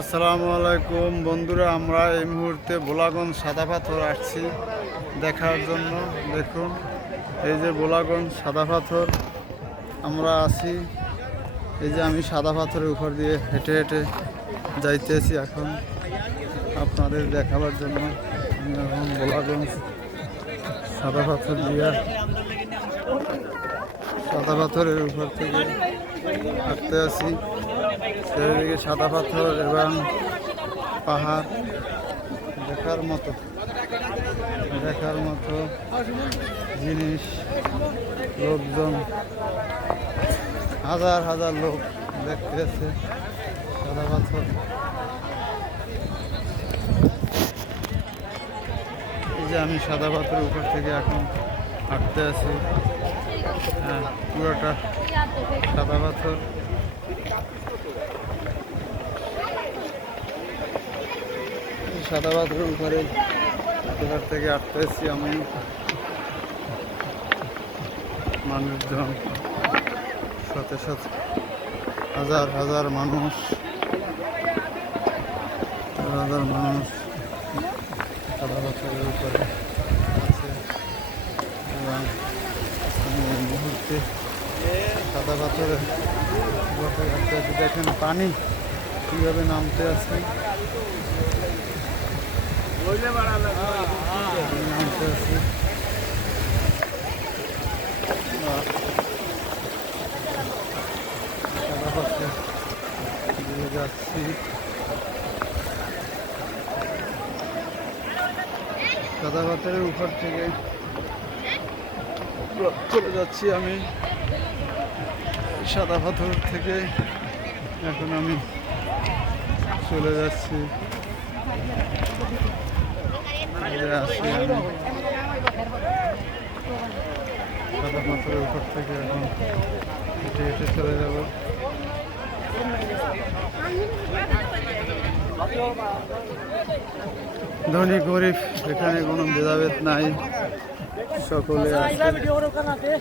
আসসালামু আলাইকুম বন্ধুরা, আমরা এই মুহূর্তে বোলাগঞ্জ সাদা পাথর আসছি দেখার জন্য। দেখুন, এই যে বোলাগঞ্জ সাদা পাথর আমরা আছি। এই যে আমি সাদা পাথরের উপর দিয়ে হেঁটে হেঁটে যাইতেছি এখন আপনাদের দেখাবার জন্য। আমি এখন বোলাগঞ্জ সাদা পাথর দিয়ে সাদা পাথরের উপর থেকে হাঁটতে আছি। চারিদিকে সাদা পাথর এবং পাহাড় দেখার মতো জিনিস। লোকজন হাজার হাজার লোক দেখতে আছে সাদা পাথর। এই যে আমি সাদা পাথরের উপর থেকে এখন হাঁটতে আছি। হ্যাঁ, পুরোটা সাদা পাথর। সাদা পাথরের উপরে থেকে হাঁটতে এসেছি আমি। মানুষজন সাথে সাথে হাজার হাজার মানুষ সাদা পাথরের উপরে আছে। এবং আমি এই মুহূর্তে সাদা পাথরের উপর থেকে হাঁটতে আছি। দেখেন পানি কীভাবে নামতে আছে। যাচ্ছি সাদা পাথরের উপর থেকে চলে যাচ্ছি আমি সাদা পাথর থেকে। এখন আমি চলে যাচ্ছি আসি আমি সাদা পাথরের উপর থেকে। এখন হেঁটে হেঁটে চলে যাব। ধনী গরিব এখানে কোনো ভেদাভেদ নাই, সকলে আছে।